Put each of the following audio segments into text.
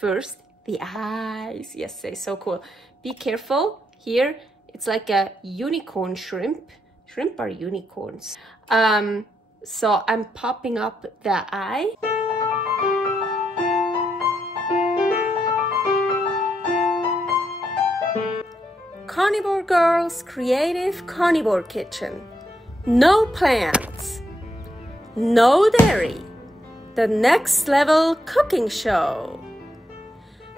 First, the eyes. Yes, they're so cool. Be careful. Here, it's like a unicorn shrimp. Shrimp are unicorns. So I'm popping up the eye. Carnivore Girl's Creative Carnivore Kitchen. No plants, no dairy, the next level cooking show.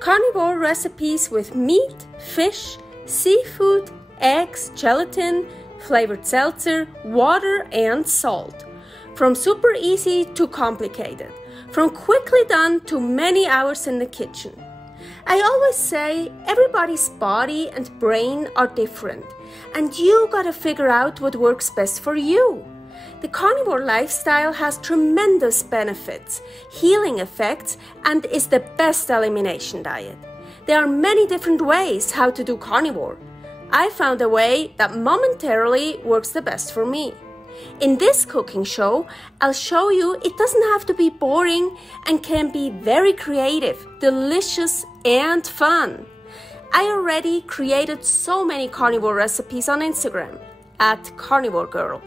Carnivore recipes with meat, fish, seafood, eggs, gelatin, flavored seltzer, water and salt. From super easy to complicated, from quickly done to many hours in the kitchen. I always say everybody's body and brain are different, and you gotta figure out what works best for you. The carnivore lifestyle has tremendous benefits, healing effects, and is the best elimination diet. There are many different ways how to do carnivore. I found a way that momentarily works the best for me. In this cooking show, I'll show you it doesn't have to be boring and can be very creative, delicious and fun. I already created so many carnivore recipes on Instagram at karnivorgirl.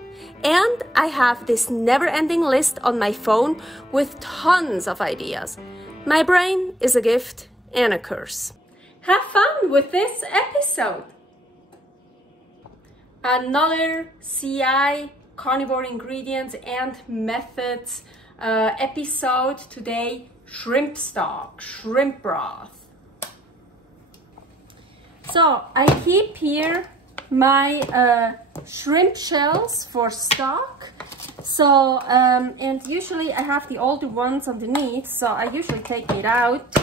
And I have this never-ending list on my phone with tons of ideas. My brain is a gift and a curse. Have fun with this episode. Another CI carnivore ingredients and methods episode today. Shrimp stock, shrimp broth. So I keep here my shrimp shells for stock. So and usually I have the older ones underneath, so I usually take it out.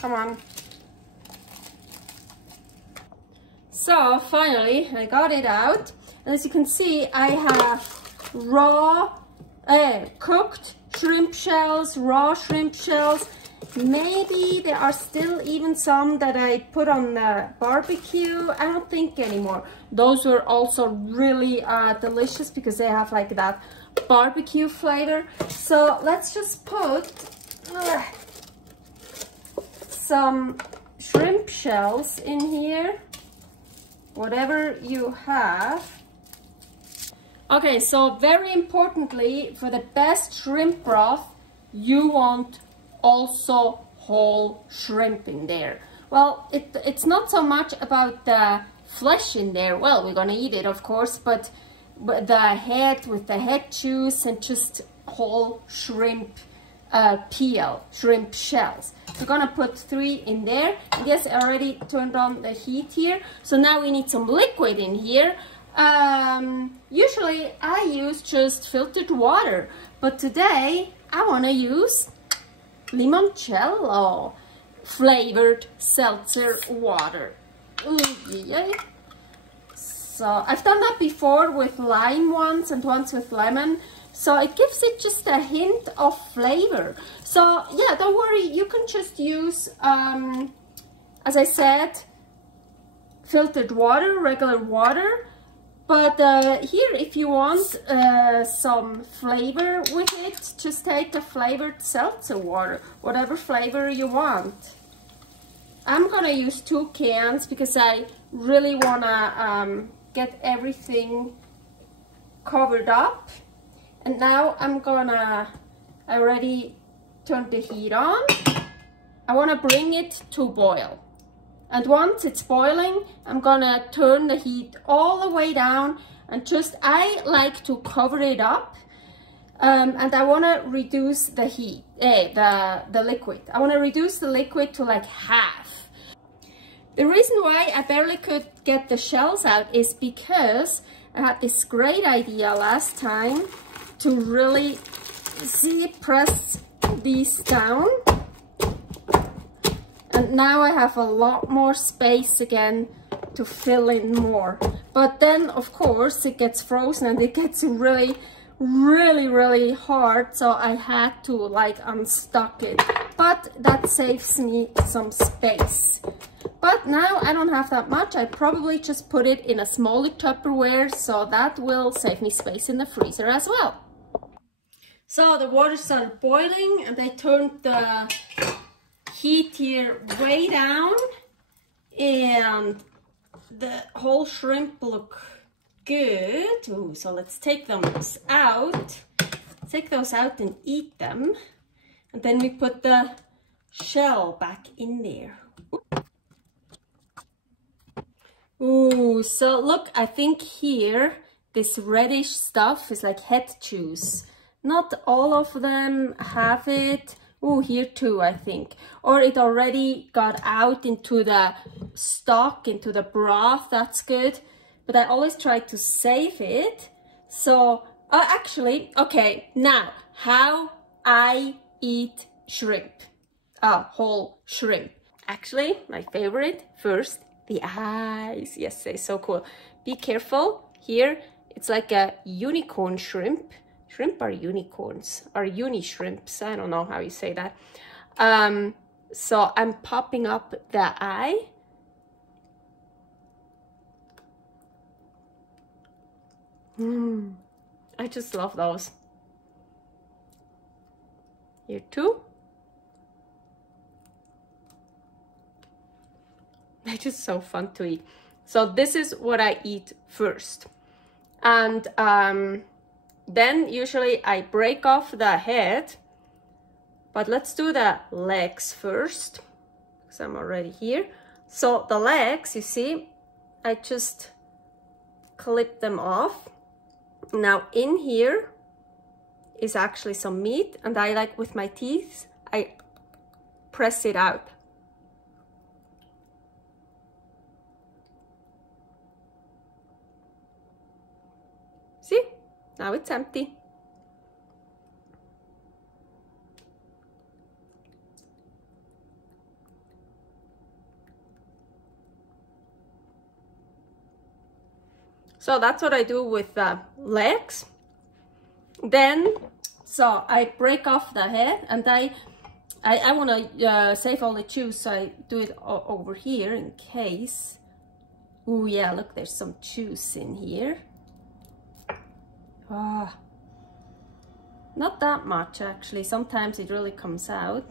Come on. So finally I got it out, and as you can see I have raw cooked shrimp shells, raw shrimp shells. Maybe there are still even some that I put on the barbecue. I don't think anymore. Those were also really delicious because they have like that barbecue flavor. So let's just put some shrimp shells in here, whatever you have. Okay, so very importantly, for the best shrimp broth, you want also whole shrimp in there. Well, it's not so much about the flesh in there. Well, we're gonna eat it, of course, but the head with the head juice and just whole shrimp peel, shrimp shells. We're gonna put 3 in there. And yes, I already turned on the heat here. So now we need some liquid in here. Usually I use just filtered water, but today I wanna use limoncello flavored seltzer water. Ooh, yeah. So I've done that before with lime once and once with lemon, so it gives it just a hint of flavor. So yeah, don't worry, you can just use as I said, filtered water, regular water. But here, if you want some flavor with it, just take a flavored seltzer water, whatever flavor you want. I'm gonna use 2 cans because I really wanna get everything covered up. And now I already turned the heat on. I wanna bring it to boil. And once it's boiling, I'm gonna turn the heat all the way down and I like to cover it up. And I wanna reduce the heat, the liquid. I wanna reduce the liquid to like half. The reason why I barely could get the shells out is because I had this great idea last time to really press these down. And now I have a lot more space again to fill in more. But then, of course, it gets frozen and it gets really, really, really hard. So I had to like unstuck it. But that saves me some space. But now I don't have that much. I probably just put it in a smaller Tupperware. So that will save me space in the freezer as well. So the water started boiling and I turned the heat here way down, and the whole shrimp look good. Ooh, so let's take those out. Take those out and eat them. And then we put the shell back in there. Ooh, so look, I think here, this reddish stuff is like head juice. Not all of them have it. Ooh, here too, I think. Or it already got out into the stock, into the broth, that's good. But I always try to save it. So, actually, okay, now, how I eat shrimp. Whole shrimp. Actually, my favorite, first, the eyes. Yes, they're so cool. Be careful. Here, it's like a unicorn shrimp. Shrimp are unicorns, or uni shrimps. I don't know how you say that. So I'm popping up the eye. I just love those. Here too. They're just so fun to eat. So this is what I eat first. And then usually I break off the head. But let's do the legs first, because I'm already here. So the legs, you see, I just clip them off. Now in here is actually some meat, and I like with my teeth, I press it out. See, now it's empty. So that's what I do with the legs. Then, so I break off the head, and I want to save all the juice, so I do it over here in case. Oh yeah, look, there's some juice in here. Not that much actually, sometimes it really comes out.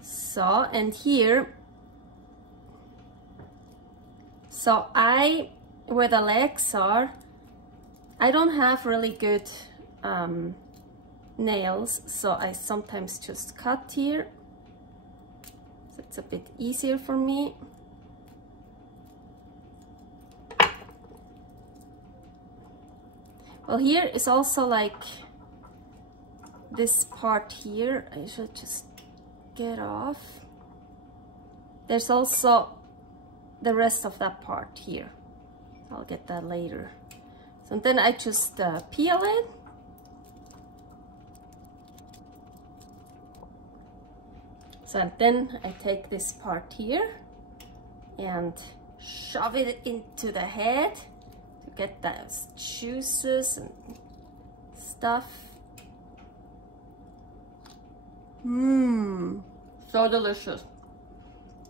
So, and here, so where the legs are, I don't have really good nails, so I sometimes just cut here. So it's a bit easier for me. Well, here is also like this part here, I should just get off. There's also the rest of that part here. I'll get that later. So then I just peel it. So then I take this part here and shove it into the head to get those juices and stuff. So delicious.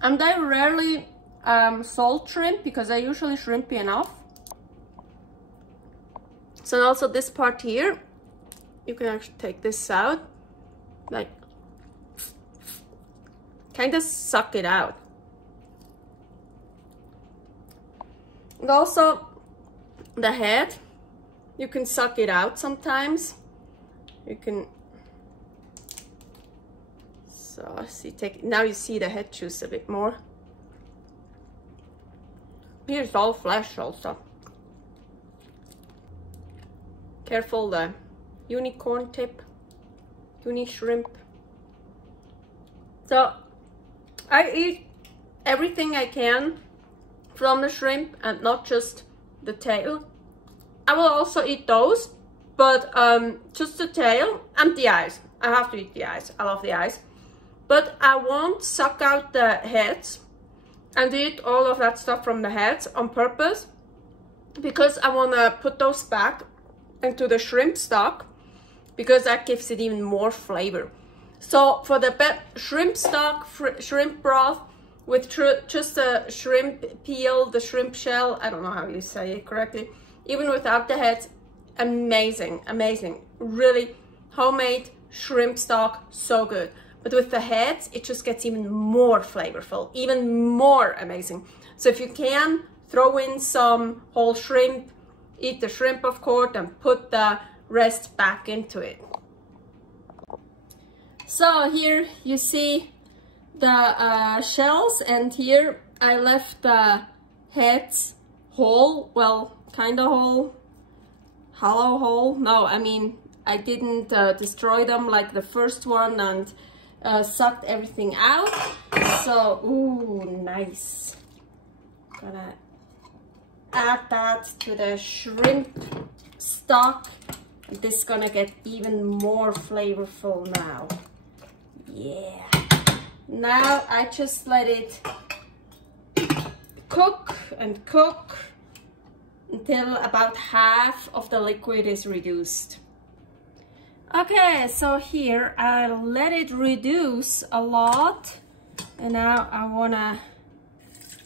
And I rarely salt shrimp because I usually shrimpy enough. So also this part here, you can actually take this out, like kind of suck it out. And also the head, you can suck it out sometimes. You can, so see, now you see the head juice a bit more. Here's all flesh also. Careful the unicorn tip, uni shrimp. So I eat everything I can from the shrimp and not just the tail. I will also eat those, but just the tail and the eyes. I have to eat the eyes. I love the eyes. But I won't suck out the heads and eat all of that stuff from the heads on purpose, because I want to put those back into the shrimp stock, because that gives it even more flavor. So for the shrimp stock, shrimp broth with just the shrimp peel, the shrimp shell, I don't know how you say it correctly, even without the heads, amazing, amazing. Really homemade shrimp stock, so good. but with the heads, it just gets even more flavorful, even more amazing. So if you can, throw in some whole shrimp, eat the shrimp of course, and put the rest back into it. So here you see the shells, and here I left the heads whole, well, kind of whole, hollow whole. No, I mean, I didn't destroy them like the first one and sucked everything out. So, ooh, nice. Gonna add that to the shrimp stock. This is gonna get even more flavorful now. Yeah. Now I just let it cook and cook until about half of the liquid is reduced. Okay, so here I let it reduce a lot, and now I wanna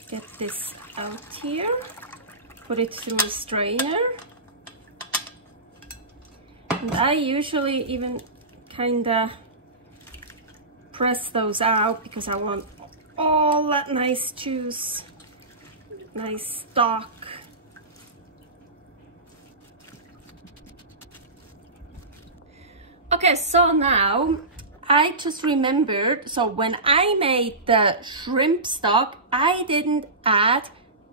get this out here, put it through a strainer, and I usually even kinda press those out because I want all that nice juice, nice stock. Okay, so now I just remembered, so when I made the shrimp stock, I didn't add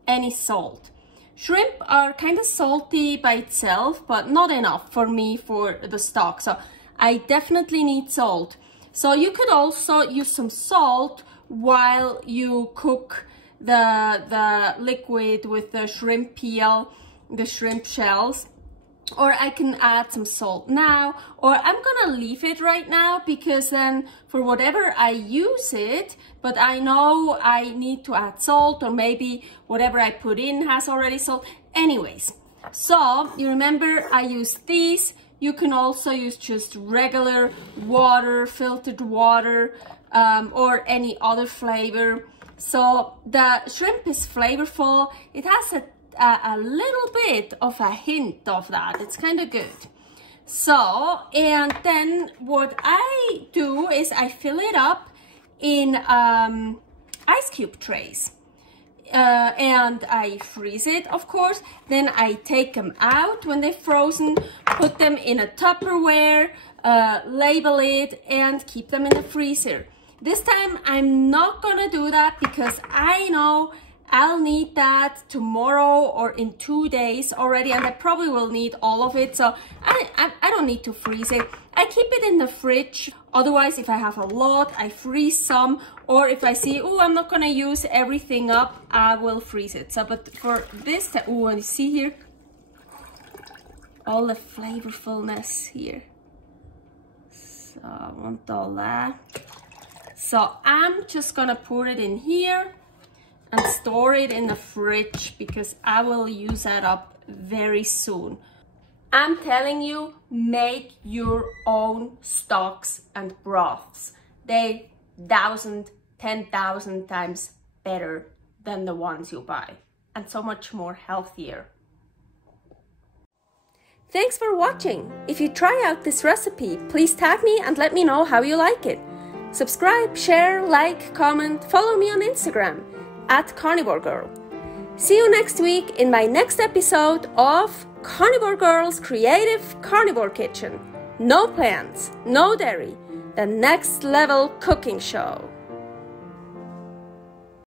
any salt. Shrimp are kind of salty by itself, but not enough for me for the stock. So I definitely need salt. So you could also use some salt while you cook the liquid with the shrimp peel, the shrimp shells. Or I can add some salt now, or I'm gonna leave it right now because then for whatever I use it, but I know I need to add salt, or maybe whatever I put in has already salt. Anyways, so you remember I used these. You can also use just regular water, filtered water, or any other flavor. So the shrimp is flavorful. It has a little bit of a hint of that. It's kind of good. So, and then what I do is I fill it up in ice cube trays. And I freeze it, of course. Then I take them out when they're frozen, put them in a Tupperware, label it, and keep them in the freezer. This time I'm not gonna do that because I know I'll need that tomorrow or in 2 days already, and I probably will need all of it, so I don't need to freeze it. I keep it in the fridge. Otherwise, if I have a lot, I freeze some, or if I see, oh, I'm not gonna use everything up, I will freeze it. So, but for this, oh, and you see here, all the flavorfulness here. So I want all that. So I'm just gonna put it in here and store it in the fridge because I will use that up very soon. I'm telling you, make your own stocks and broths. They're 1,000, 10,000 times better than the ones you buy, and so much more healthier. Thanks for watching. If you try out this recipe, please tag me and let me know how you like it. Subscribe, share, like, comment, follow me on Instagram @carnivorgirl. See you next week in my next episode of Carnivore Girl's Creative Carnivore Kitchen. No plants, no dairy, the next level cooking show.